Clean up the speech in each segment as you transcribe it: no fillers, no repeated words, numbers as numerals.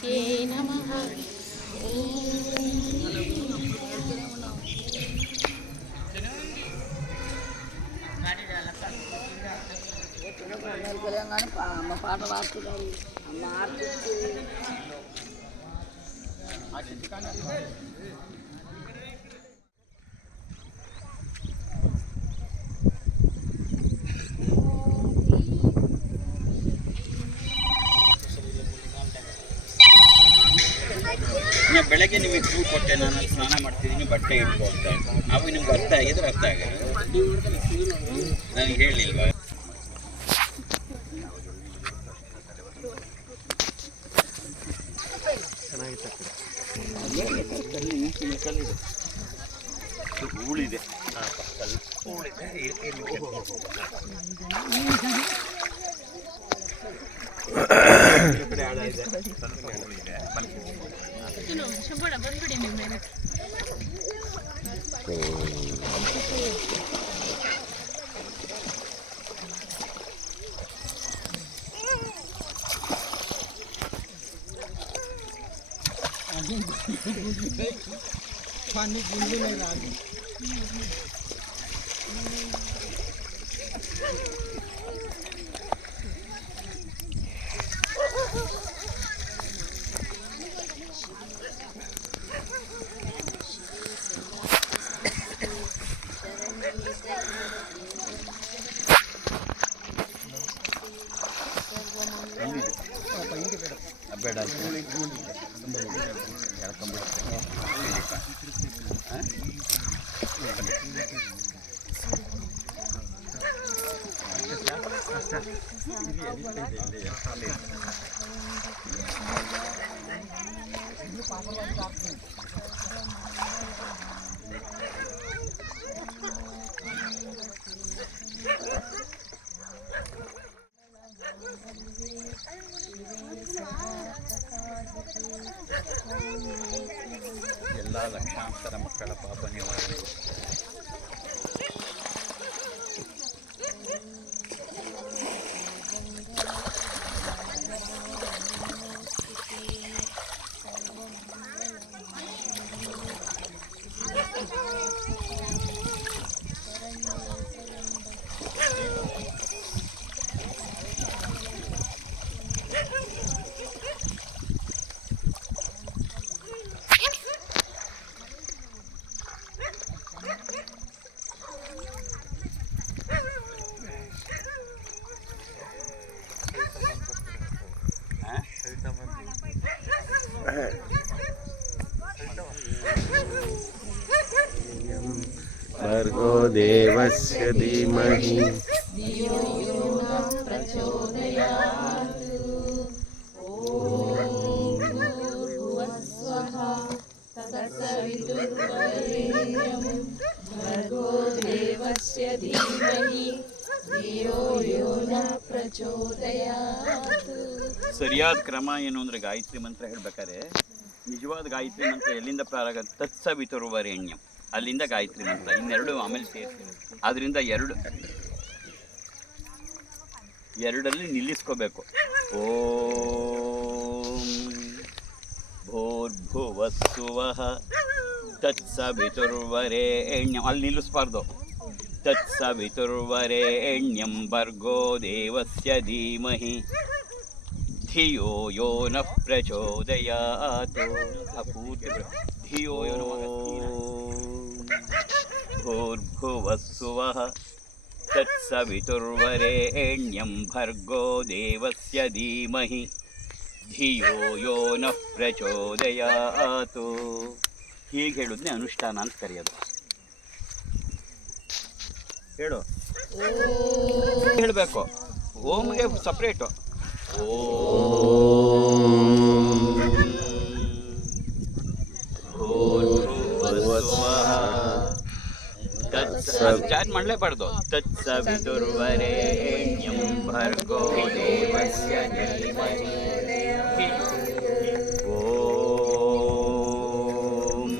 ಗಣಪತಿಯೇ ನಮಃ. అమ్మ పాట పాడుతున్నారు. అమ్మ ಬೆಳಗ್ಗೆ ನಿಮಗೆ ಕ್ಯೂ ಕೊಟ್ಟೆ, ನಾನು ಸ್ನಾನ ಮಾಡ್ತಿದ್ದೀನಿ, ಬಟ್ಟೆ ಇಟ್ಕೊಳ್ತಾ ಅವು ನಿಮ್ಗೆ ಅರ್ಥ ಆಗಿದ್ರೆ ಅರ್ಥ ಆಗಲ್ಲ, ನನಗೆ ಹೇಳಿಲ್ವಾ? ಹೂಳಿದೆ, ಬಂದ್ಬಿಡಿ ನಿಮ್ಮ ಮೇಲೆ. पानी बूंदे नहीं रहा है। ಬೇಡ ಎಲ್ಲ ಲಕ್ಷಾಂತರ ಮಕ್ಕಳ ಪಾಪ ನಿವಾರಣೆ. भर्गो देवस्य धीमहि धियो यो न प्रचोदयात्. ॐ भूर्भुवः स्वः तत्सवितुर्वरेण्यं भर्गो देवस्य धीमहि धियो यो न प्रचोदयात्. ಸರಿಯಾದ ಕ್ರಮ ಏನು ಅಂದರೆ ಗಾಯತ್ರಿ ಮಂತ್ರ ಹೇಳ್ಬೇಕಾದ್ರೆ ನಿಜವಾದ ಗಾಯತ್ರಿ ಮಂತ್ರ ಎಲ್ಲಿಂದ ಪ್ರಾರಂಭ ಆಗುತ್ತೆ? ತತ್ಸವಿತುರ್ವರೆಣ್ಯಂ, ಅಲ್ಲಿಂದ ಗಾಯತ್ರಿ ಮಂತ್ರ. ಇನ್ನೆರಡು ಆಮೇಲೆ ಸೇರ್ತೀವಿ. ಆದ್ದರಿಂದ ಎರಡಲ್ಲಿ ನಿಲ್ಲಿಸ್ಕೋಬೇಕು. ಓಂ ಭೂರ್ಭುವಸ್ಸುವಃ ತತ್ಸವಿತುರ್ವರೆಣ್ಯಂ, ಅಲ್ಲಿ ನಿಲ್ಲಿಸ್ಬಾರ್ದು. ತತ್ಸವಿತುರ್ವರೆಣ್ಯಂ ಭರ್ಗೋ ದೇವಸ್ಯ ಧೀಮಹಿ ಧಿಯೋ ಯೋ ನಃ ಪ್ರಚೋದಯಾತ್. ಧಿಯೋ ಯೋ ನಃ ಭೂರ್ಭುವಸ್ಸುವಃ ತತ್ಸವಿತುರ್ವರೆಣ್ಯಂ ಭರ್ಗೋ ದೇವಸ್ಯ ಧೀಮಹಿ ಧಿಯೋ ಯೋ ನಃ ಪ್ರಚೋದಯಾತ್. ಹೀಗೆ ಹೇಳೋದನ್ನೇ ಅನುಷ್ಠಾನ ಅಂತ ಕರೆಯೋದು. ಹೇಳು, ಹೇಳಬೇಕು. ಓಮ್ಗೆ ಸಪ್ರೇಟು. ಚಾರ್ಜ್ ಮಾಡಲೇಬಾರ್ದು. ತತ್ಸವಿತುರ್ವರೆಣ್ಯಂ ಭರ್ಗೋ ದೇವಸ್ಯ ಧೀಮಹಿ ಓಂ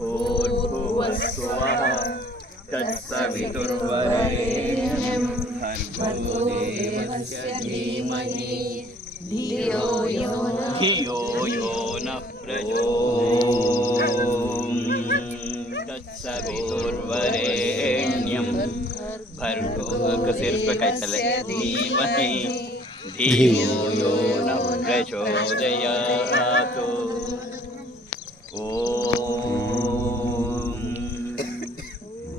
ಭೂರ್ಭುವಸ್ಸುವಃ ತತ್ಸವಿತುರ್ವರೆಣ್ಯಂ ಭರ್ಗೋ ದೇವಸ್ಯ ಧೀಮಹಿ धियो यो न धियो यो नः प्रचोदयात् तत्सवितुर्वरेण्यं भर्गो ಸೇರಿಸ್ಬೇಕಾಯ್ತಲ್ಲ ಧೀಮಹಿ ಧಿಯೋ ಯೋ ನಃ ಪ್ರಚೋದಯಾತ್ ಓಂ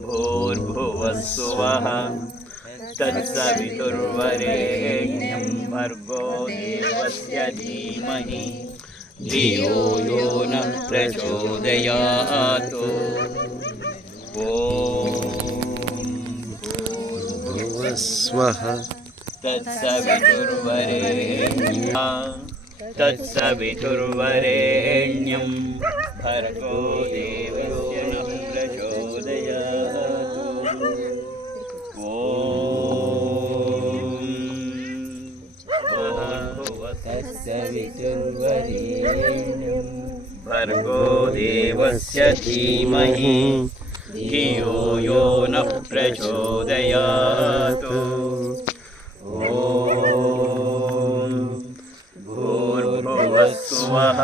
ಭೂರ್ಭುವಸ್ಸುವಃ तत्सवितुर्वरेण्यं भर्गो देवस्य धीमहि धियो यो नः प्रचोदयात् ॐ भुवस्वः तत्सवितुर्वरेण्यं भर्गो देवस्य नः प्रचोदयात् तत्सवितुर्वरेण्यं भर्गो देवस्य धीमहि धियो यो नः प्रचोदयात् ॐ भूर्भुवस्सुवः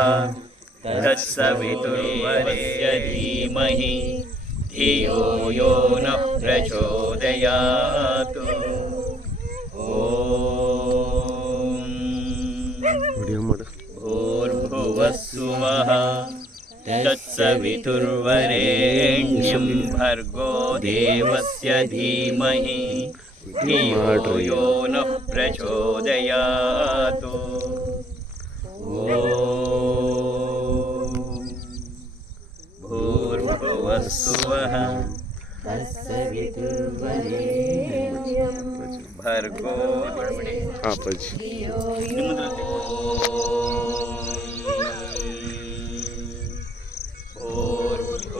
तत्सवितुर्वरेण्यस्य धीमहि धियो यो नः प्रचोदयात् ವಿಡಿಯೋ ಮಾಡು. भूर्भुवस्सुवः तत्सवितुर्वरेण्यं भर्गो देवस्य धीमहि धियो यो नः प्रचोदयात् ॐ भूर्भुवस्सुवः तत्सवितुर्वरेण्यं भर्गो ಆಪಾಜಿ धियो यो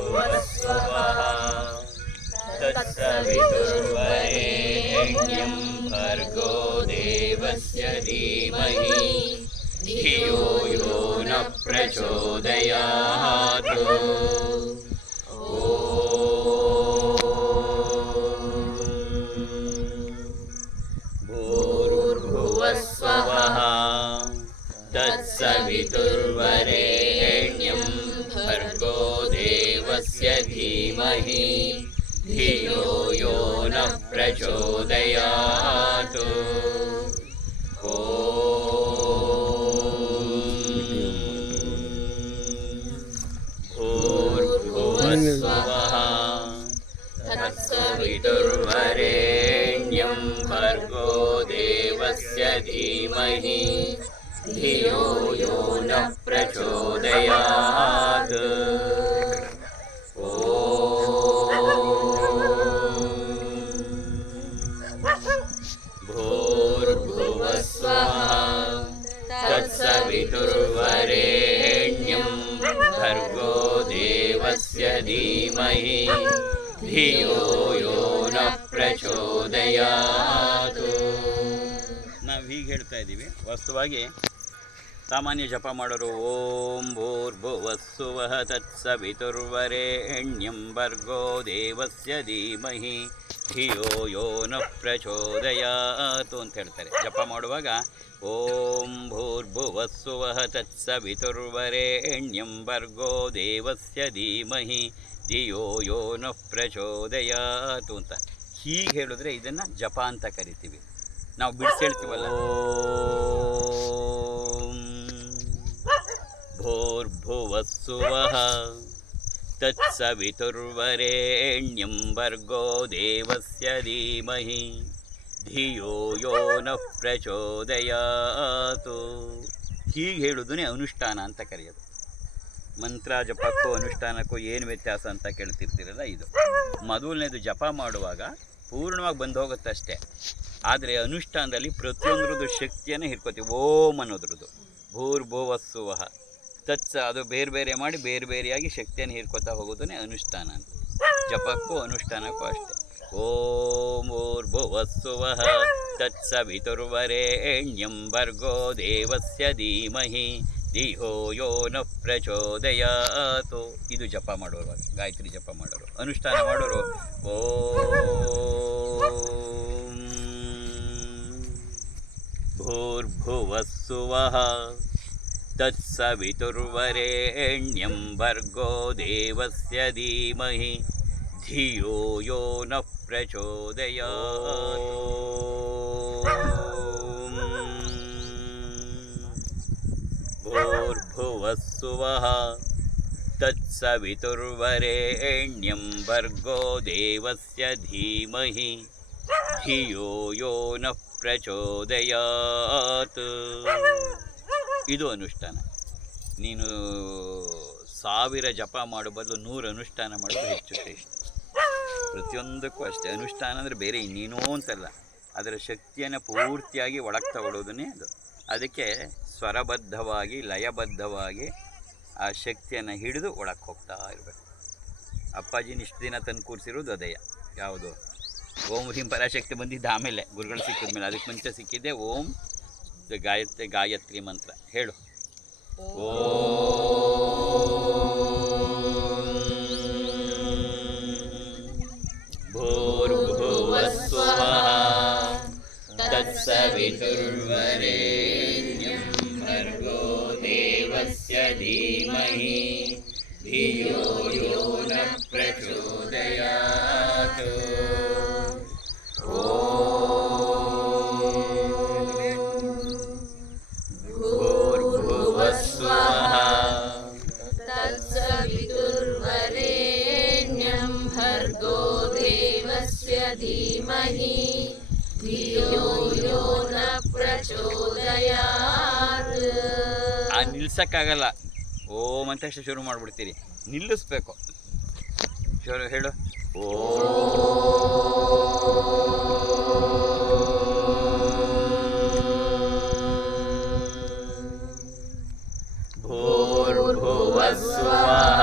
भूर्भुवस्सुवः तत्सवितुर्वरेण्यं भर्गो देवस्य धीमहि धियो यो नः प्रचोदयात् भूर्भुवस्सुवः तत्सवितुर्वरेण्यं भर्गो देवस्य धीमहि धियो यो नः प्रचोदयात् भूर्भुवस्सुवः तत्सवितुर्वरेण्यं भर्गो देवस्य धीमहि धियो यो नः प्रचोदयात् भूर्भुवस्सुवः तत्सवितुर्वरेण्यं भर्गो देवस्य धीमहि धियो यो नः प्रचोदयात् ನಾವು ಹೀಗೆ ಹೇಳ್ತಾ ಇದ್ದೀವಿ. ವಾಸ್ತವವಾಗಿ ಸಾಮಾನ್ಯ ಜಪ ಮಾಡೋರು ಓಂ ಭೂರ್ಭುವಸ್ಸುವಃ ತತ್ಸವಿತುರ್ವರೇಣ್ಯಂ ಭರ್ಗೋ ದೇವಸ್ಯ ಧೀಮಹಿ ಧಿಯೋ ಯೋ ನಃ ಪ್ರಚೋದಯಾತ್ ಅಂತ ಹೇಳ್ತಾರೆ. ಜಪ ಮಾಡುವಾಗ ಓಂ ಭೂರ್ಭುವಸ್ಸುವಃ ತತ್ಸವಿತುರ್ವರೇಣ್ಯಂ ಭರ್ಗೋ ದೇವಸ್ಯ ಧೀಮಹಿ ಧಿಯೋ ಯೋ ನಃ ಪ್ರಚೋದಯಾತ್ ಅಂತ ಹೀಗೆ ಹೇಳಿದ್ರೆ ಇದನ್ನು ಜಪ ಅಂತ ಕರಿತೀವಿ. ನಾವು ಬಿಡಿಸಿ ಹೇಳ್ತೀವಲ್ಲ ಓಂ ಭೂರ್ಭುವಸ್ಸುವಃ ತತ್ಸವಿತುರ್ವರೇಣ್ಯಂ ಭರ್ಗೋ ದೇವಸ್ಯ ಧೀಮಹಿ ಧಿಯೋ ಯೋ ನಃ ಪ್ರಚೋದಯಾತ್ ಹೀಗೆ ಹೇಳೋದನ್ನೇ ಅನುಷ್ಠಾನ ಅಂತ ಕರೆಯೋದು. ಮಂತ್ರ ಜಪಕ್ಕೂ ಅನುಷ್ಠಾನಕ್ಕೂ ಏನು ವ್ಯತ್ಯಾಸ ಅಂತ ಕೇಳ್ತಿರ್ತೀರಲ್ಲ, ಇದು ಮೊದಲನೇದು ಜಪ ಮಾಡುವಾಗ ಪೂರ್ಣವಾಗಿ ಬಂದು ಹೋಗುತ್ತಷ್ಟೇ. ಆದರೆ ಅನುಷ್ಠಾನದಲ್ಲಿ ಪ್ರತಿಯೊಂದ್ರದ್ದು ಶಕ್ತಿಯನ್ನು ಹಿಡ್ಕೋತೀವಿ. ಓಂ ಅನ್ನೋದ್ರದ್ದು ಭೂರ್ಭುವಸ್ಸುವಃ ತತ್ಸ ಅದು ಬೇರೆ ಬೇರೆ ಮಾಡಿ ಬೇರೆ ಬೇರೆಯಾಗಿ ಶಕ್ತಿಯನ್ನು ಹೀರ್ಕೋತಾ ಹೋಗೋದನ್ನೇ ಅನುಷ್ಠಾನ ಅಂತ. ಜಪಕ್ಕೂ ಅನುಷ್ಠಾನಕ್ಕೂ ಅಷ್ಟೇ. ಓಂ ಭೂರ್ಭುವಸ್ಸುವಃ ತತ್ಸವಿತುರ್ವರೇಣ್ಯಂ ಭರ್ಗೋ ದೇವಸ್ಯ ಧೀಮಹಿ ಧಿಯೋ ಯೋ ನಃ ಪ್ರಚೋದಯಾತ್. ಇದು ಜಪ ಮಾಡೋರು, ಗಾಯತ್ರಿ ಜಪ ಮಾಡೋರು. ಅನುಷ್ಠಾನ ಮಾಡೋರು ಓಂ ಭೂರ್ಭುವಸ್ಸುವಃ ಭೂರ್ಭುವಸ್ಸುವಃ ತತ್ಸವಿತುರ್ವರೆಣ್ಯಂ ಭರ್ಗೋ ದೇವಸ್ಯ ಧೀಮಹಿ ಧಿಯೋ ಯೋ ನಃ ಪ್ರಚೋದಯಾತ್. ಭೂರ್ಭುವಸ್ಸುವಃ ತತ್ಸವಿತುರ್ವರೆಣ್ಯಂ ಭರ್ಗೋ ದೇವಸ್ಯ ಧೀಮಹಿ ಧಿಯೋ ಯೋ ನಃ ಪ್ರಚೋದಯಾತ್. ಇದು ಅನುಷ್ಠಾನ. ನೀನು 1000 ಜಪ ಮಾಡೋ ಬದಲು 100 ಅನುಷ್ಠಾನ ಮಾಡೋದು ಹೆಚ್ಚು ಶ್ರೇಷ್ಠ. ಪ್ರತಿಯೊಂದಕ್ಕೂ ಅಷ್ಟೇ. ಅನುಷ್ಠಾನ ಅಂದರೆ ಬೇರೆ ಇನ್ನೇನೋ ಅಂತಲ್ಲ, ಅದರ ಶಕ್ತಿಯನ್ನು ಪೂರ್ತಿಯಾಗಿ ಒಳಗೆ ತಗೊಳ್ಳೋದನ್ನೇ ಅದು. ಅದಕ್ಕೆ ಸ್ವರಬದ್ಧವಾಗಿ ಲಯಬದ್ಧವಾಗಿ ಆ ಶಕ್ತಿಯನ್ನು ಹಿಡಿದು ಒಳಗೆ ಹೋಗ್ತಾ ಇರಬೇಕು. ಅಪ್ಪಾಜಿನ ಇಷ್ಟು ದಿನ ತಂದು ಕೂರಿಸಿರೋದು ಅದೇ. ಯಾವುದು? ಓಂ ಹ್ರೀಂ ಪರಾಶಕ್ತಿ ಬಂದಿದ್ದು ಆಮೇಲೆ, ಗುರುಗಳು ಸಿಕ್ಕಿದ ಮೇಲೆ. ಅದಕ್ಕೆ ಮುಂಚೆ ಸಿಕ್ಕಿದ್ದೆ ಓಂ ಗಾಯತ್ರಿ ಮಂತ್ರ. ಹೇಳು. ಭೂರ್ಭುವಸ್ಸುವಃ ತತ್ಸವಿತುರ್ವರೆಣ್ಯಂ ಭರ್ಗೋ ದೇವಸ್ಯ ಧೀಮಹಿ ಧಿಯೋ ಯೋ ನಃ ಪ್ರಚೋದಯಾತ್. ಭೂರ್ಭುವಸ್ಸುವಃ ತತ್ಸವಿತುರ್ವರೆಣ್ಯಂ ಭರ್ಗೋ ದೇವಸ್ಯ ಧೀಮಹಿ ಧಿಯೋ ಯೋ ನಃ ಪ್ರಚೋದಯಾತ್. ಆ ನಿಲ್ಸಕ್ಕಾಗಲ್ಲ. ಓಂ ಅಂತ ಶುರು ಮಾಡಿಬಿಡ್ತೀರಿ, ನಿಲ್ಲಿಸ್ಬೇಕು. ಶುರು ಹೇಳು. ಭೂರ್ಭುವಸ್ಸುವಃ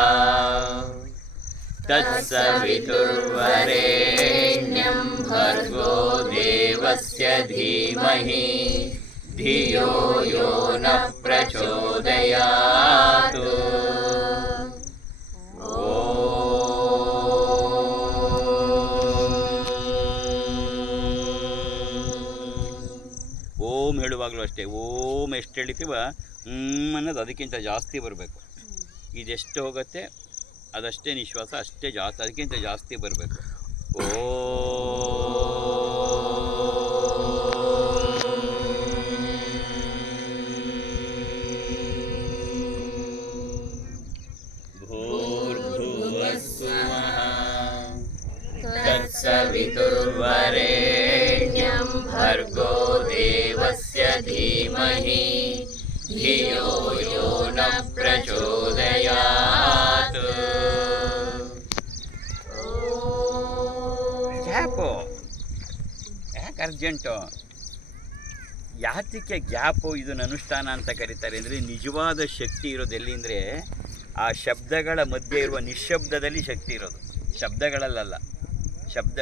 ತತ್ಸವಿತುರ್ವರೆಣ್ಯಂ ಭರ್ಗೋ ದೇವಸ್ಯ ಧೀಮಹಿ ಧಿಯೋ ಯೋ ನಃ ಪ್ರಚೋದಯಾತ್. ಓಂ ಹೇಳುವಾಗಲೂ ಅಷ್ಟೇ. ಓಂ ಎಷ್ಟು ಹೇಳ್ತೀವ ಅನ್ನೋದು ಅದಕ್ಕಿಂತ ಜಾಸ್ತಿ ಬರಬೇಕು. ಇದೆಷ್ಟು ಹೋಗುತ್ತೆ ಅದಷ್ಟೇ ನಿಶ್ವಾಸ, ಅಷ್ಟೇ ಜಾಸ್ತಿ, ಅದಕ್ಕಿಂತ ಜಾಸ್ತಿ ಬರಬೇಕು. ಭೂರ್ಭುವಸ್ಸುವಃ ತತ್ಸವಿತುರ್ವರೆಣ್ಯಂ ಭರ್ಗೋ ದೇವಸ್ಯ ಧೀಮಹಿ ಧಿಯೋ ಯೋ ನಃ ಪ್ರಚೋದಯಾತ್. ಗ್ಯಾಪು ಯಾಕೆ ಅರ್ಜೆಂಟು? ಯಾತಕ್ಕೆ ಗ್ಯಾಪು? ಇದನ್ನು ಅನುಷ್ಠಾನ ಅಂತ ಕರೀತಾರೆ. ಅಂದರೆ ನಿಜವಾದ ಶಕ್ತಿ ಇರೋದು ಎಲ್ಲಿ ಅಂದರೆ ಆ ಶಬ್ದಗಳ ಮಧ್ಯೆ ಇರುವ ನಿಶ್ಶಬ್ದದಲ್ಲಿ ಶಕ್ತಿ ಇರೋದು, ಶಬ್ದಗಳಲ್ಲ. ಶಬ್ದ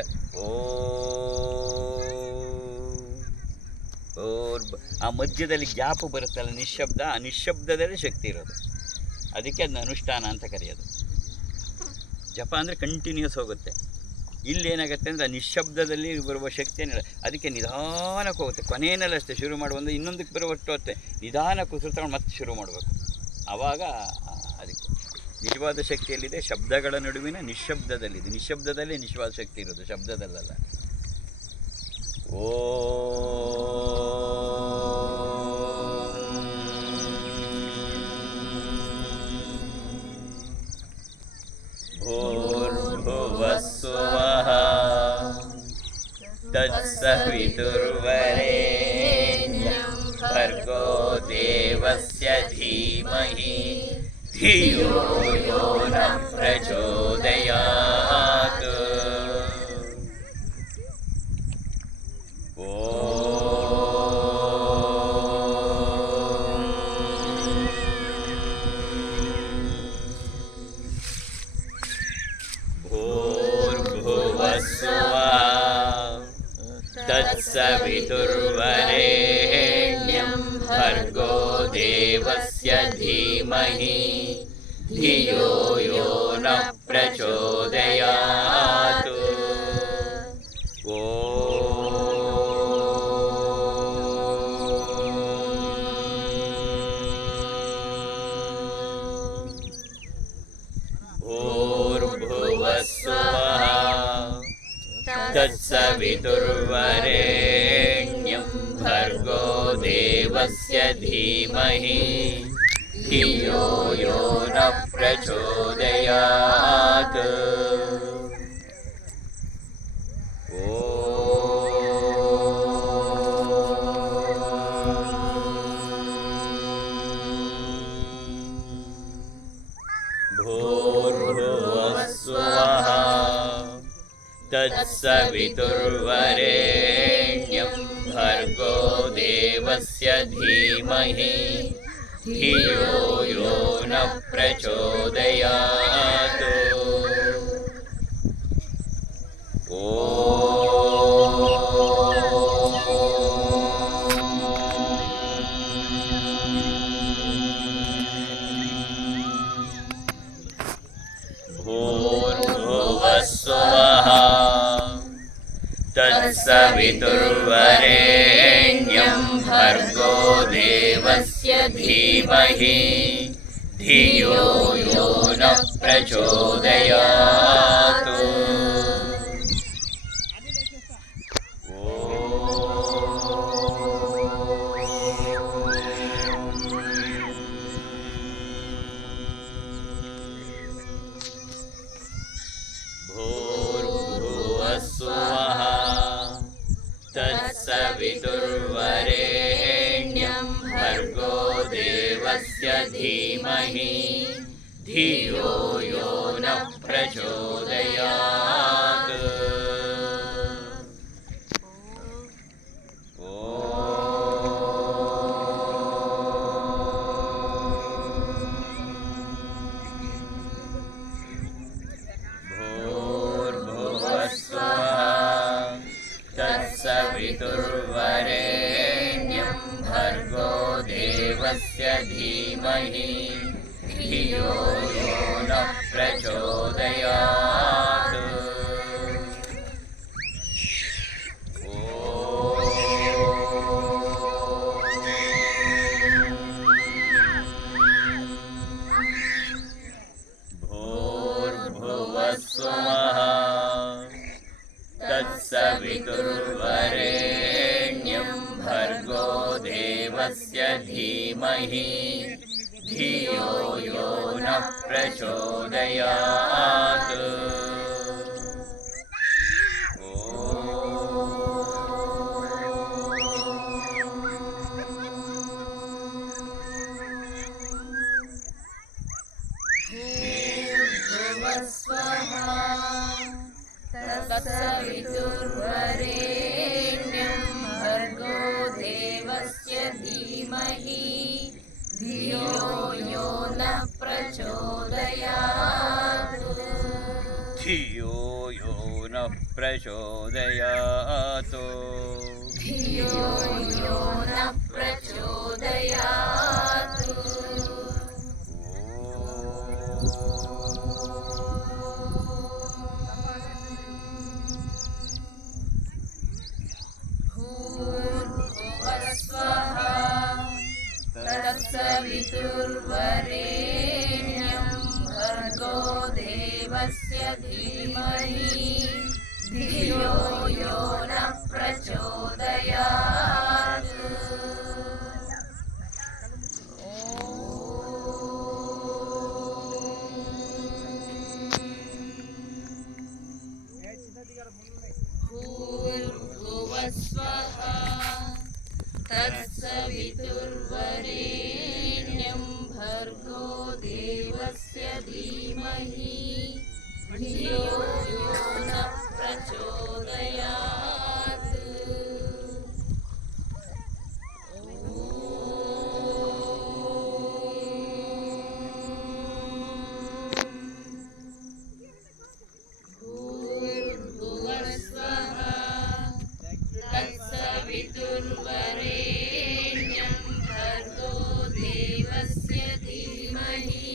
ಆ ಮಧ್ಯದಲ್ಲಿ ಗ್ಯಾಪು ಬರುತ್ತಲ್ಲ, ನಿಶ್ಶಬ್ದ. ಆ ನಿಶ್ಶಬ್ದದಲ್ಲಿ ಶಕ್ತಿ ಇರೋದು. ಅದಕ್ಕೆ ಅದನ್ನ ಅನುಷ್ಠಾನ ಅಂತ ಕರೆಯೋದು. ಜಪ ಅಂದರೆ ಕಂಟಿನ್ಯೂಸ್ ಹೋಗುತ್ತೆ. ಇಲ್ಲೇನಾಗುತ್ತೆ ಅಂದರೆ ಆ ನಿಶ್ಶಬ್ದದಲ್ಲಿ ಬರುವ ಶಕ್ತಿಯನ್ನೆಲ್ಲ ಅದಕ್ಕೆ ನಿಧಾನಕ್ಕೆ ಹೋಗುತ್ತೆ. ಕೊನೆಯನ್ನೆಲ್ಲ ಅಷ್ಟೇ ಶುರು ಮಾಡುವಂದು ಇನ್ನೊಂದಕ್ಕೆ ಬರುವಷ್ಟು ಅಷ್ಟೇ ನಿಧಾನಕ್ಕೆ ಉಸಿರು ತಗೊಂಡು ಮತ್ತೆ ಶುರು ಮಾಡಬೇಕು. ಆವಾಗ ಅದಕ್ಕೆ ನಿಜವಾದ ಶಕ್ತಿಯಲ್ಲಿದೆ ಶಬ್ದಗಳ ನಡುವಿನ ನಿಶ್ಶಬ್ದದಲ್ಲಿದೆ. ನಿಶ್ಶಬ್ದದಲ್ಲಿ ನಿಜವಾದ ಶಕ್ತಿ ಇರೋದು, ಶಬ್ದದಲ್ಲಲ್ಲ. ಭೂರ್ಭುವಸ್ಸುವಃ ತತ್ಸವಿತುರ್ವರೆಣ್ಯಂ ಭರ್ಗೋ ದೇವಸ್ಯ ಧೀಮಹಿ ಧಿಯೋ ಯೋ ನಃ ಪ್ರಚೋದಯಾತ್. तत्सवितुर्वरेण्यं भर्गो देवस्य धीमहि धियो यो नः प्रचोदयात्. तत्सवितुर्वरेण्यं भर्गो देवस्य धीमहि धियो यो न प्रचोदयात्। भूर्भुवस्सुवः तत्सवितुर्वरेण्यं भर्गो देवस्य धीमहि धियो यो न प्रचोदयात्। भूर्भुवस्सुवः तत्सवितुर्वरेण्यं भर्गो देवस्य धीमहि धियो यो न प्रचोदयात्। भूर्भुवस्सुवः तत्सवितुर्वरेण्यं भर्गो देवस्य धीमहि धियो यो न प्रचोदयात्। तत्सवितुर्वरेण्यं भर्गो देवस्य धीमहि धियो यो न प्रचोदयात्। भूर्भुवस्सुवः तत्सवितुर्वरेण्यं भर्गो देवस्य धीमहि धियो यो न प्रचोदयात्। तत्सवितुर्वरेण्यं भर्गो देवस्य धीमहि धियो यो न प्रचोदयात्। धियो यो न प्रचोदयात्। धियो यो न प्रचोदयात्। भूर्भुवस्सुवः तत्सवितुर्वरेण्यं भर्गो देवस्य धीमहि धियो यो न प्रचोदयात्। भूर्भुवस्सुवः तत्सवितुर्वरेण्यं भर्गो देवस्य धीमहि धियो यो न प्रचोदयात्। भूर्भुवस्सुवः तत्सवितुर्वरेण्यं भर्गो देवस्य धीमहि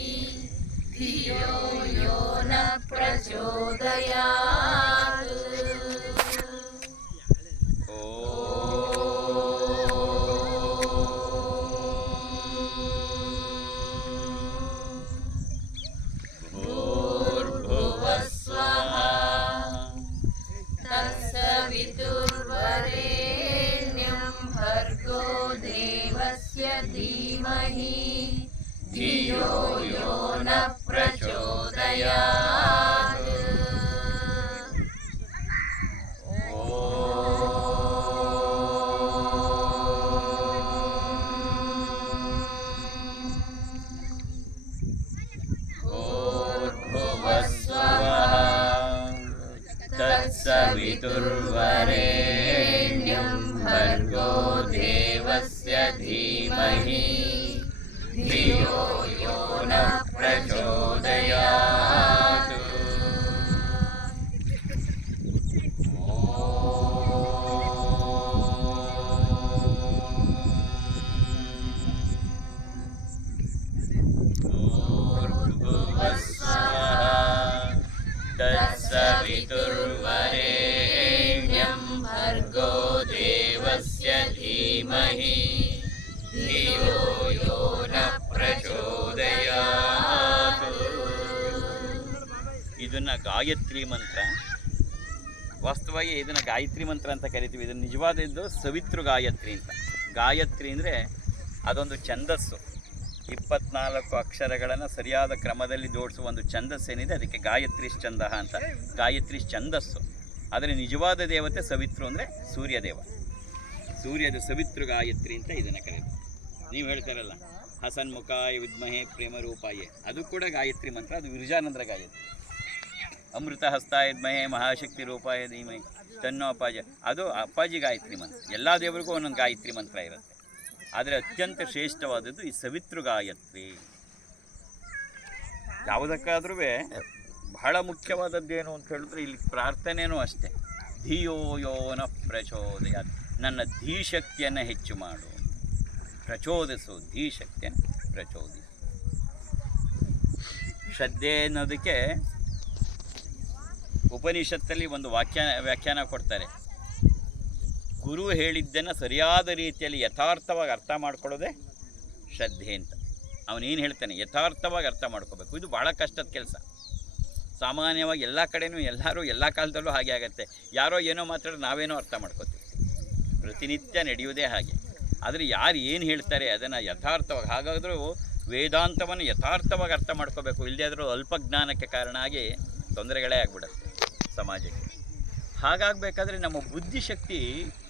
धियो यो न प्रचोदयात्। तत्सवितुर्वरेण्यं भर्गो देवस्य धीमहि धियो यो न प्रचोदयात् भूर्भुवस्वः तत्सवितुर्वरेण्यं भर्गो देवस्य धीमहि धियो यो न प्रचोदयात् तत्सवितुर्वरेण्यं भर्गो देवस्य धीमहि धियो यो न प्रचोदयात्. ಇದನ್ನ ಗಾಯತ್ರಿ ಮಂತ್ರ. ವಾಸ್ತವವಾಗಿ ಇದನ್ನು ಗಾಯತ್ರಿ ಮಂತ್ರ ಅಂತ ಕರಿತೀವಿ. ಇದನ್ನು ನಿಜವಾದದ್ದು ಸವಿತೃ ಗಾಯತ್ರಿ ಅಂತ. ಗಾಯತ್ರಿ ಅಂದರೆ ಅದೊಂದು ಛಂದಸ್ಸು, 24 ಅಕ್ಷರಗಳನ್ನು ಸರಿಯಾದ ಕ್ರಮದಲ್ಲಿ ಜೋಡಿಸುವ ಒಂದು ಛಂದಸ್ಸೇನಿದೆ, ಅದಕ್ಕೆ ಗಾಯತ್ರಿ ಛಂದ ಅಂತ. ಗಾಯತ್ರಿ ಛಂದಸ್ಸು. ಆದರೆ ನಿಜವಾದ ದೇವತೆ ಸವಿತೃ ಅಂದರೆ ಸೂರ್ಯದೇವ. ಸೂರ್ಯದ ಸವಿತೃ ಗಾಯತ್ರಿ ಅಂತ ಇದನ್ನು ಕರೀತೀವಿ. ನೀವು ಹೇಳ್ತಾರಲ್ಲ ಹಸನ್ಮುಖಾಯ ವಿದ್ಮಹೇ ಪ್ರೇಮರೂಪಾಯೇ, ಅದು ಕೂಡ ಗಾಯತ್ರಿ ಮಂತ್ರ. ಅದು ವಿರಜಾನಂದರ ಗಾಯತ್ರಿ. ಅಮೃತ ಹಸ್ತಾಯ ವಿದ್ಮಹೇ ಮಹಾಶಕ್ತಿ ರೂಪಾಯ ಧೀಮಹಿ ತನ್ನೋ ಅಪ್ಪಾಜಿ, ಅದು ಅಪ್ಪಾಜಿ ಗಾಯತ್ರಿ ಮಂತ್ರ. ಎಲ್ಲ ದೇವರಿಗೂ ಒಂದೊಂದು ಗಾಯತ್ರಿ ಮಂತ್ರ ಇರುತ್ತೆ. ಆದರೆ ಅತ್ಯಂತ ಶ್ರೇಷ್ಠವಾದದ್ದು ಈ ಸವಿತೃ ಗಾಯತ್ರಿ. ಯಾವುದಕ್ಕಾದ್ರೂ ಬಹಳ ಮುಖ್ಯವಾದದ್ದೇನು ಅಂತ ಹೇಳಿದ್ರೆ ಇಲ್ಲಿ ಪ್ರಾರ್ಥನೆಯೂ ಅಷ್ಟೇ. ಧಿಯೋ ಯೋ ನ ಪ್ರಚೋದಯಾತ್, ನನ್ನ ಧೀಶಕ್ತಿಯನ್ನು ಹೆಚ್ಚು ಮಾಡು, ಪ್ರಚೋದಿಸು, ಧೀಶಕ್ತಿಯನ್ನು ಪ್ರಚೋದಿಸು. ಶ್ರದ್ಧೆ ಅನ್ನೋದಕ್ಕೆ ಉಪನಿಷತ್ತಲ್ಲಿ ಒಂದು ವ್ಯಾಖ್ಯಾನ ಕೊಡ್ತಾರೆ. ಗುರು ಹೇಳಿದ್ದನ್ನು ಸರಿಯಾದ ರೀತಿಯಲ್ಲಿ ಯಥಾರ್ಥವಾಗಿ ಅರ್ಥ ಮಾಡ್ಕೊಳ್ಳೋದೇ ಶ್ರದ್ಧೆ ಅಂತ. ಅವನೇನು ಹೇಳ್ತಾನೆ ಯಥಾರ್ಥವಾಗಿ ಅರ್ಥ ಮಾಡ್ಕೋಬೇಕು. ಇದು ಭಾಳ ಕಷ್ಟದ ಕೆಲಸ. ಸಾಮಾನ್ಯವಾಗಿ ಎಲ್ಲ ಕಡೆಯೂ ಎಲ್ಲರೂ ಎಲ್ಲ ಕಾಲದಲ್ಲೂ ಹಾಗೆ ಆಗುತ್ತೆ. ಯಾರೋ ಏನೋ ಮಾತಾಡೋದು ನಾವೇನೋ ಅರ್ಥ ಮಾಡ್ಕೋತೀವಿ. ಪ್ರತಿನಿತ್ಯ ನಡೆಯುವುದೇ ಹಾಗೆ. ಆದರೆ ಯಾರು ಏನು ಹೇಳ್ತಾರೆ ಅದನ್ನು ಯಥಾರ್ಥವಾಗಿ, ಹಾಗಾದರೂ ವೇದಾಂತವನ್ನು ಯಥಾರ್ಥವಾಗಿ ಅರ್ಥ ಮಾಡ್ಕೋಬೇಕು. ಇಲ್ಲದೇ ಆದರೂ ಅಲ್ಪಜ್ಞಾನಕ್ಕೆ ಕಾರಣ ಆಗಿ ತೊಂದರೆಗಳೇ ಆಗಿಬಿಡುತ್ತೆ ಸಮಾಜಕ್ಕೆ. ಹಾಗಾಗಬೇಕಾದ್ರೆ ನಮ್ಮ ಬುದ್ಧಿಶಕ್ತಿ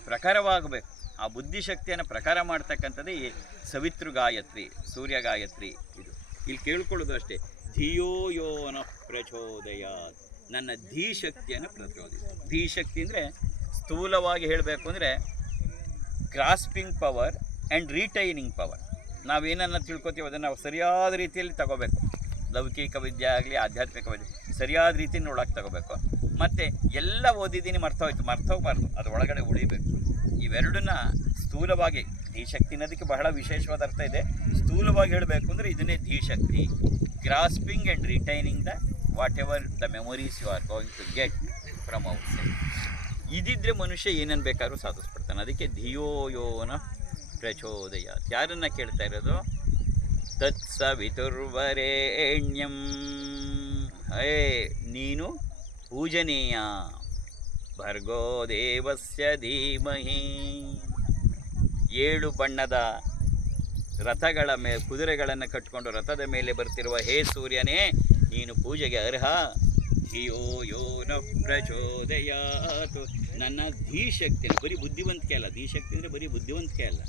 ಪ್ರಖರವಾಗಬೇಕು. ಆ ಬುದ್ಧಿಶಕ್ತಿಯನ್ನು ಪ್ರಖರ ಮಾಡ್ತಕ್ಕಂಥದ್ದೇ ಈ ಸವಿತೃ ಗಾಯತ್ರಿ, ಸೂರ್ಯ ಗಾಯತ್ರಿ. ಇದು ಇಲ್ಲಿ ಕೇಳ್ಕೊಳ್ಳೋದು ಅಷ್ಟೇ. ಧಿಯೋ ಯೋ ನ ಪ್ರಚೋದಯಾತ್, ನನ್ನ ಧೀಶಕ್ತಿಯನ್ನು ಪ್ರಚೋದಿಸಿ. ಧೀಶಕ್ತಿ ಅಂದರೆ ಸ್ಥೂಲವಾಗಿ ಹೇಳಬೇಕು ಅಂದರೆ grasping power and retaining power. ನಾವೇನನ್ನು ತಿಳ್ಕೊತೀವಿ ಅದನ್ನು ನಾವು ಸರಿಯಾದ ರೀತಿಯಲ್ಲಿ ತಗೋಬೇಕು. ಲೌಕಿಕ ವಿದ್ಯೆ ಆಗಲಿ ಆಧ್ಯಾತ್ಮಿಕ ವಿದ್ಯೆ ಸರಿಯಾದ ರೀತಿಯಿಂದ ಒಳಗೆ ತಗೋಬೇಕು. ಮತ್ತು ಎಲ್ಲ ಓದಿದ್ದೀನಿ ಮರ್ತೋಗ್ಬಾರ್ದು, ಅದು ಒಳಗಡೆ ಉಳಿಬೇಕು. ಇವೆರಡನ್ನ ಸ್ಥೂಲವಾಗಿ ಧೀಶಕ್ತಿ ಅನ್ನೋದಕ್ಕೆ ಬಹಳ ವಿಶೇಷವಾದ ಅರ್ಥ ಇದೆ. ಸ್ಥೂಲವಾಗಿ ಹೇಳಬೇಕು ಅಂದರೆ ಇದನ್ನೇ ಧೀಶಕ್ತಿ. Grasping and retaining the whatever the memories you are going to get from outside. ಇದಿದ್ದರೆ ಮನುಷ್ಯ ಏನನ್ನು ಬೇಕಾದ್ರೂ ಸಾಧಿಸ್ಬಿಡ್ತಾನೆ. ಅದಕ್ಕೆ ಧಿಯೋ ಯೋ ನ ಪ್ರಚೋದಯಾತ್. ಯಾರನ್ನು ಕೇಳ್ತಾ ಇರೋದು? ತತ್ಸವಿತುರ್ವರೇಣ್ಯಂ, ಹೇ ನೀನು ಪೂಜನೀಯ, ಭರ್ಗೋ ದೇವಸ್ಯ ಧೀಮಹಿ. 7 ಬಣ್ಣದ ರಥಗಳ ಕುದುರೆಗಳನ್ನು ಕಟ್ಟಿಕೊಂಡು ರಥದ ಮೇಲೆ ಬರ್ತಿರುವ ಹೇ ಸೂರ್ಯನೇ, ನೀನು ಪೂಜೆಗೆ ಅರ್ಹ. ಧಿಯೋ ಯೋ ನ ಪ್ರಚೋದಯಾತ್, ನನ್ನ ಧೀಶಕ್ತಿನ, ಬರೀ ಬುದ್ಧಿವಂತಿಕೆ ಅಲ್ಲ. ಧೀಶಕ್ತಿ ಅಂದರೆ ಬರೀ ಬುದ್ಧಿವಂತಿಕೆ ಅಲ್ಲ,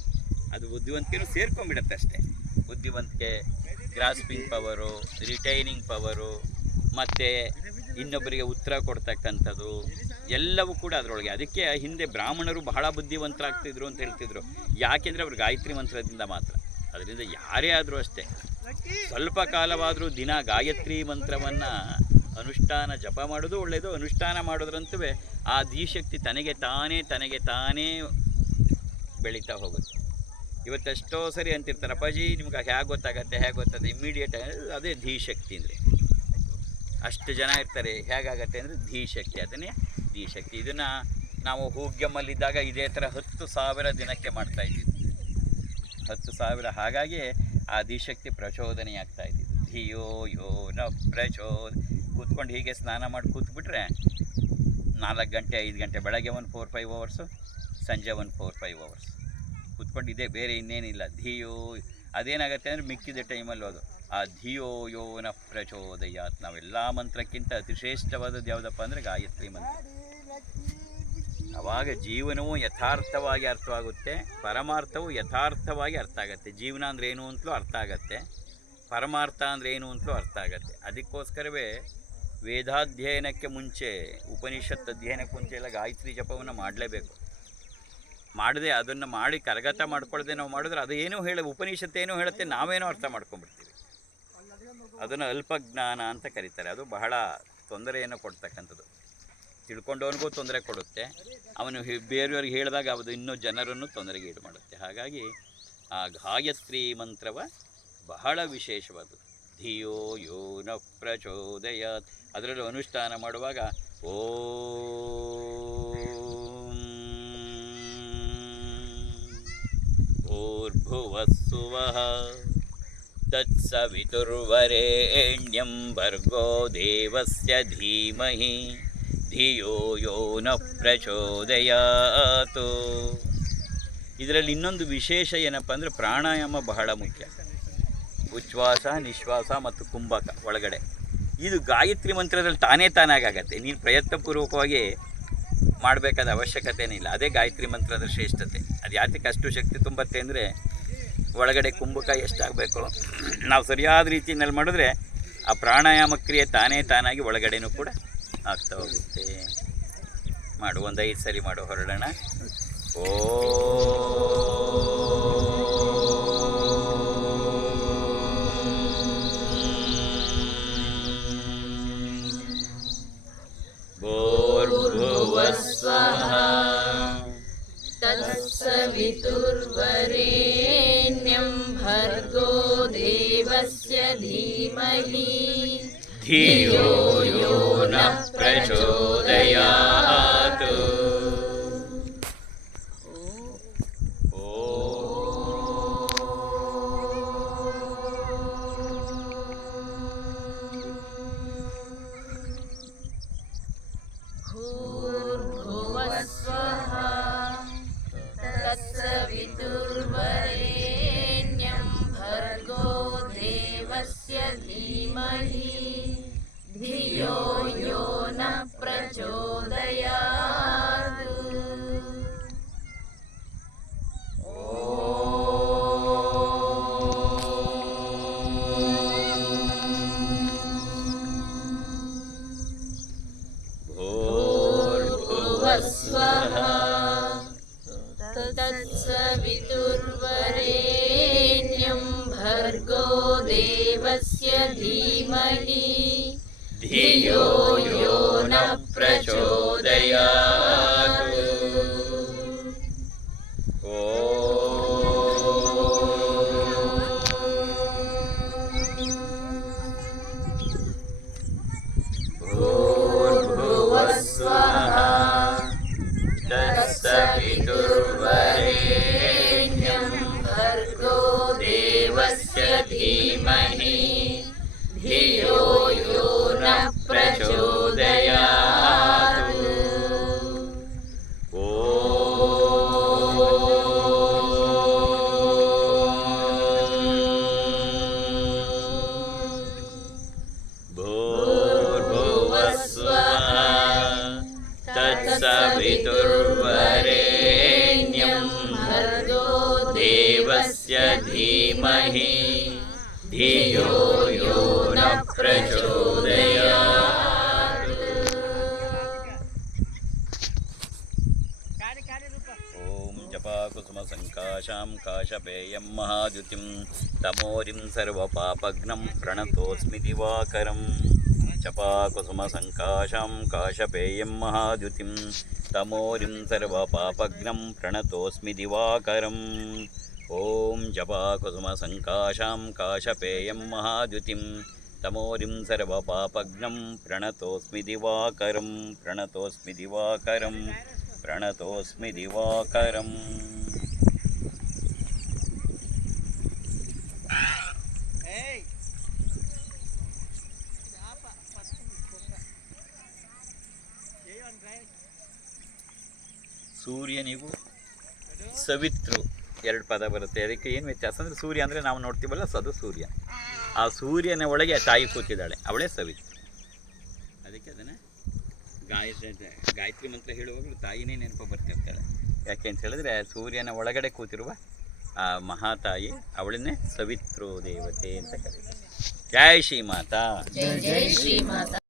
ಅದು ಬುದ್ಧಿವಂತಿಕೆನೂ ಸೇರ್ಕೊಂಡ್ಬಿಡತ್ತೆ ಅಷ್ಟೇ. ಬುದ್ಧಿವಂತಿಕೆ, ಗ್ರಾಸ್ಪಿಂಗ್ ಪವರು, ರಿಟೈನಿಂಗ್ ಪವರು, ಮತ್ತು ಇನ್ನೊಬ್ಬರಿಗೆ ಉತ್ತರ ಕೊಡ್ತಕ್ಕಂಥದ್ದು ಎಲ್ಲವೂ ಕೂಡ ಅದರೊಳಗೆ. ಅದಕ್ಕೆ ಹಿಂದೆ ಬ್ರಾಹ್ಮಣರು ಬಹಳ ಬುದ್ಧಿವಂತರಾಗ್ತಿದ್ರು ಅಂತ ಹೇಳ್ತಿದ್ರು. ಯಾಕೆಂದರೆ ಅವ್ರು ಗಾಯತ್ರಿ ಮಂತ್ರದಿಂದ ಮಾತ್ರ. ಅದರಿಂದ ಯಾರೇ ಆದರೂ ಅಷ್ಟೇ ಸ್ವಲ್ಪ ಕಾಲವಾದರೂ ದಿನ ಗಾಯತ್ರಿ ಮಂತ್ರವನ್ನು ಅನುಷ್ಠಾನ ಜಪ ಮಾಡೋದು ಒಳ್ಳೆಯದು. ಅನುಷ್ಠಾನ ಮಾಡೋದ್ರಂತೂ ಆ ಧೀಶಕ್ತಿ ತನಗೆ ತಾನೇ ಬೆಳೀತಾ ಹೋಗುತ್ತೆ. ಇವತ್ತೆಷ್ಟೋ ಸರಿ ಅಂತಿರ್ತಾರೆ, ಅಪ್ಪಾಜಿ ನಿಮ್ಗೆ ಹೇಗೆ ಗೊತ್ತಾಗತ್ತೆ ಇಮ್ಮಿಡಿಯೇಟ್. ಅದೇ ಧೀಶಕ್ತಿ ಅಂದರೆ. ಅಷ್ಟು ಜನ ಇರ್ತಾರೆ, ಹೇಗಾಗತ್ತೆ ಅಂದರೆ ಧೀಶಕ್ತಿ, ಅದನ್ನೇ ಧೀಶಕ್ತಿ. ಇದನ್ನು ನಾವು ಹೂಗ್ಯಮ್ಮಲ್ಲಿದ್ದಾಗ ಇದೇ ಥರ 10,000 ದಿನಕ್ಕೆ ಮಾಡ್ತಾಯಿದ್ವಿ. 10,000. ಹಾಗಾಗಿ ಆ ಧೀಶಕ್ತಿ ಪ್ರಚೋದನೆಯಾಗ್ತಾ ಇದ್ದಿದ್ದು. ಧಿಯೋ ಯೋ ನ ಕೂತ್ಕೊಂಡು ಹೀಗೆ ಸ್ನಾನ ಮಾಡಿ ಕೂತ್ಬಿಟ್ರೆ 4 ಗಂಟೆ 5 ಗಂಟೆ, ಬೆಳಗ್ಗೆ ಒಂದು 4-5 ಅವರ್ಸು, ಸಂಜೆ ಒಂದು 4-5 ಅವರ್ಸ್ ಕೂತ್ಕೊಂಡಿದ್ದೆ, ಬೇರೆ ಇನ್ನೇನಿಲ್ಲ. ಧಿಯೋ ಅದೇನಾಗುತ್ತೆ ಅಂದರೆ ಮಿಕ್ಕಿದ ಟೈಮಲ್ಲಿ ಅದು ಆ ಧಿಯೋ ಯೋ ನ ಪ್ರಚೋದಯಾತ್. ನಾವೆಲ್ಲ ಮಂತ್ರಕ್ಕಿಂತ ಅತಿ ಶ್ರೇಷ್ಠವಾದದ್ದು ಯಾವುದಪ್ಪ ಅಂದರೆ ಗಾಯತ್ರಿ ಮಂತ್ರ. ಆವಾಗ ಜೀವನವು ಯಥಾರ್ಥವಾಗಿ ಅರ್ಥವಾಗುತ್ತೆ, ಪರಮಾರ್ಥವು ಯಥಾರ್ಥವಾಗಿ ಅರ್ಥ ಆಗುತ್ತೆ. ಜೀವನ ಅಂದರೆ ಏನು ಅಂತಲೂ ಅರ್ಥ ಆಗತ್ತೆ, ಪರಮಾರ್ಥ ಅಂದರೆ ಏನು ಅಂತಲೂ ಅರ್ಥ ಆಗತ್ತೆ. ಅದಕ್ಕೋಸ್ಕರವೇ ವೇದಾಧ್ಯಯನಕ್ಕೆ ಮುಂಚೆ, ಉಪನಿಷತ್ ಅಧ್ಯಯನಕ್ಕೆ ಮುಂಚೆ ಎಲ್ಲ ಗಾಯತ್ರಿ ಜಪವನ್ನು ಮಾಡಲೇಬೇಕು. ಮಾಡದೆ ಅದನ್ನು ಮಾಡಿ ಕರಗತ ಮಾಡ್ಕೊಳ್ಳದೆ ನಾವು ಮಾಡಿದ್ರೆ ಅದು ಏನೋ ಉಪನಿಷತ್ತು ಏನೋ ಹೇಳುತ್ತೆ, ನಾವೇನೋ ಅರ್ಥ ಮಾಡ್ಕೊಂಡ್ಬಿಡ್ತೀವಿ. ಅದನ್ನು ಅಲ್ಪಜ್ಞಾನ ಅಂತ ಕರೀತಾರೆ. ಅದು ಬಹಳ ತೊಂದರೆಯನ್ನು ಕೊಡ್ತಕ್ಕಂಥದ್ದು. ತಿಳ್ಕೊಂಡವನಿಗೂ ತೊಂದರೆ ಕೊಡುತ್ತೆ, ಅವನು ಬೇರೆಯವ್ರಿಗೆ ಹೇಳಿದಾಗ ಅದು ಇನ್ನೂ ಜನರನ್ನು ತೊಂದರೆಗೆ ಈಡು ಮಾಡುತ್ತೆ. ಹಾಗಾಗಿ ಆ ಗಾಯತ್ರಿ ಮಂತ್ರವ ಬಹಳ ವಿಶೇಷವಾದದ್ದು. ಧಿಯೋ ಯೋ ನ ಪ್ರಚೋದಯಾತ್. ಅದರಲ್ಲೂ ಅನುಷ್ಠಾನ ಮಾಡುವಾಗ ಭೂರ್ಭುವಸ್ಸುವಃ ತತ್ಸವಿತುರ್ವರೆಣ್ಯಂ ಭರ್ಗೋ ದೇವಸ್ಯ ಧೀಮಹಿ ಧಿಯೋ ಯೋ ನ ಪ್ರಚೋದಯಾತ್. ಇದರಲ್ಲಿ ಇನ್ನೊಂದು ವಿಶೇಷ ಏನಪ್ಪ ಅಂದರೆ ಪ್ರಾಣಾಯಾಮ ಬಹಳ ಮುಖ್ಯ. ಉಚ್ಛ್ವಾಸ, ನಿಶ್ವಾಸ ಮತ್ತು ಕುಂಭಕ ಒಳಗಡೆ. ಇದು ಗಾಯತ್ರಿ ಮಂತ್ರದಲ್ಲಿ ತಾನಾಗತ್ತೆ. ನೀನು ಪ್ರಯತ್ನಪೂರ್ವಕವಾಗಿ ಮಾಡಬೇಕಾದ ಅವಶ್ಯಕತೆಯೇ ಇಲ್ಲ. ಅದೇ ಗಾಯತ್ರಿ ಮಂತ್ರದ ಶ್ರೇಷ್ಠತೆ. ಅದು ಯಾತಕ್ಕೆ ಅಷ್ಟು ಶಕ್ತಿ ತುಂಬತ್ತೆ ಅಂದರೆ ಒಳಗಡೆ ಕುಂಭಕ ಎಷ್ಟಾಗಬೇಕು ನಾವು ಸರಿಯಾದ ರೀತಿಯಲ್ಲಿ ಮಾಡಿದ್ರೆ ಆ ಪ್ರಾಣಾಯಾಮ ಕ್ರಿಯೆ ತಾನಾಗಿ ಒಳಗಡೆನೂ ಕೂಡ ಆಗ್ತಾ ಹೋಗುತ್ತೆ. ಮಾಡು, ಒಂದು 5 ಸರಿ ಮಾಡು, ಹೊರಡೋಣ. ಭೂರ್ಭುವಸ್ವಃ ತತ್ಸವಿತುರ್ವರೆಣ್ಯಂ ಭರ್ಗೋ ದೇವಸ್ಯ ಧೀಮಹಿ ಧಿಯೋ ಯೋ ನ ಪ್ರಚೋದಯಾತ್. ಭೂರ್ಭುವಸ್ವಃ ತತ್ಸವಿತುರ್ವರೆಣ್ಯಂ ಭರ್ಗೋ ದೇವಸ್ಯ ಧೀಮಹಿ ಧಿಯೋ ಯೋ ನ ಪ್ರಚೋದಯಾತ್. ಭೂರ್ಭುವಸ್ವಃ ತತ್ಸವಿತುರ್ವರೆಣ್ಯಂ ಭರ್ಗೋ ದೇವಸ್ಯ ಧೀಮಹಿ ಧಿಯೋ ಯೋ ನ ಪ್ರಚೋದಯಾತ್. ಭೂರ್ಭುವಸ್ವಃ ತತ್ಸವಿತುರ್ವರೆಣ್ಯಂ ಭರ್ಗೋ ದೇವಸ್ಯ ಧೀಮಹಿ ಧಿಯೋ ಯೋ ನ ಪ್ರಚೋದಯಾತ್. ಭೂರ್ಭುವಸ್ವಃ ತತ್ಸವಿತುರ್ವರೆಣ್ಯಂ ಭರ್ಗೋ ದೇವಸ್ಯ ಧೀಮಹಿ ಧಿಯೋ ಯೋ ನ ಪ್ರಚೋದಯಾತ್. ಓಂ ಜಪಾಕುಸುಮ ಸಂಕಾಶಾಂ ಕಾಶಪೇಯಂ ಮಹಾದ್ಯುತಿಂ ತಮೋರಿಂ ಸರ್ವಪಾಪಘ್ನಂ ಪ್ರಣತೋಸ್ಮಿ ದಿವಾಕರಂ. ಜಪಾಕುಸುಮ ಸಂಕಾಶಾಂ ಕಾಶಪೇಯಂ ಮಹಾದ್ಯುತಿಂ ತಮೋರಿಂ ಸರ್ವಪಾಪಘ್ನಂ ಪ್ರಣತೋಸ್ಮಿ ದಿವಾಕರಂ. ಓಂ ಜಪಾಕುಸುಮ ಸಂಕಾಶಾಂ ಕಾಶಪೇಯಂ ಮಹಾದ್ಯುತಿಂ ತಮೋರಿಂ ಸರ್ವಪಾಪಘ್ನಂ ಪ್ರಣತೋಸ್ಮಿ ದಿವಾಕರಂ. ಪ್ರಣತೋಸ್ಮಿ ದಿವಾಕರಂ, ಪ್ರಣತೋಸ್ಮಿ ದಿವಾಕರಂ. Jay on drive. ಸೂರ್ಯನಿಗೂ ಸವಿತೃ ಎರಡು ಪದ ಬರುತ್ತೆ. ಅದಕ್ಕೆ ಏನು ವ್ಯತ್ಯಾಸ ಅಂದರೆ ಸೂರ್ಯ ಅಂದರೆ ನಾವು ನೋಡ್ತೀವಲ್ಲ ಅದು ಸೂರ್ಯ. ಆ ಸೂರ್ಯನ ಒಳಗೆ ತಾಯಿ ಕೂತಿದ್ದಾಳೆ, ಅವಳೇ ಸವಿತೃ. ಅದಕ್ಕೆ ಅದನ್ನು ಗಾಯತ್ರಿ ಮಂತ್ರ ಹೇಳುವಾಗಲೂ ತಾಯಿನೇ ನೆನಪು ಬರ್ತಿರ್ತಾಳೆ. ಯಾಕೆ ಅಂತ ಹೇಳಿದ್ರೆ ಸೂರ್ಯನ ಒಳಗಡೆ ಕೂತಿರುವ ಆ ಮಹಾತಾಯಿ ಅವಳನ್ನೇ ಸವಿತೃ ದೇವತೆ ಅಂತ ಕರೀತಾರೆ. ಜೈ ಶ್ರೀ ಮಾತಾ.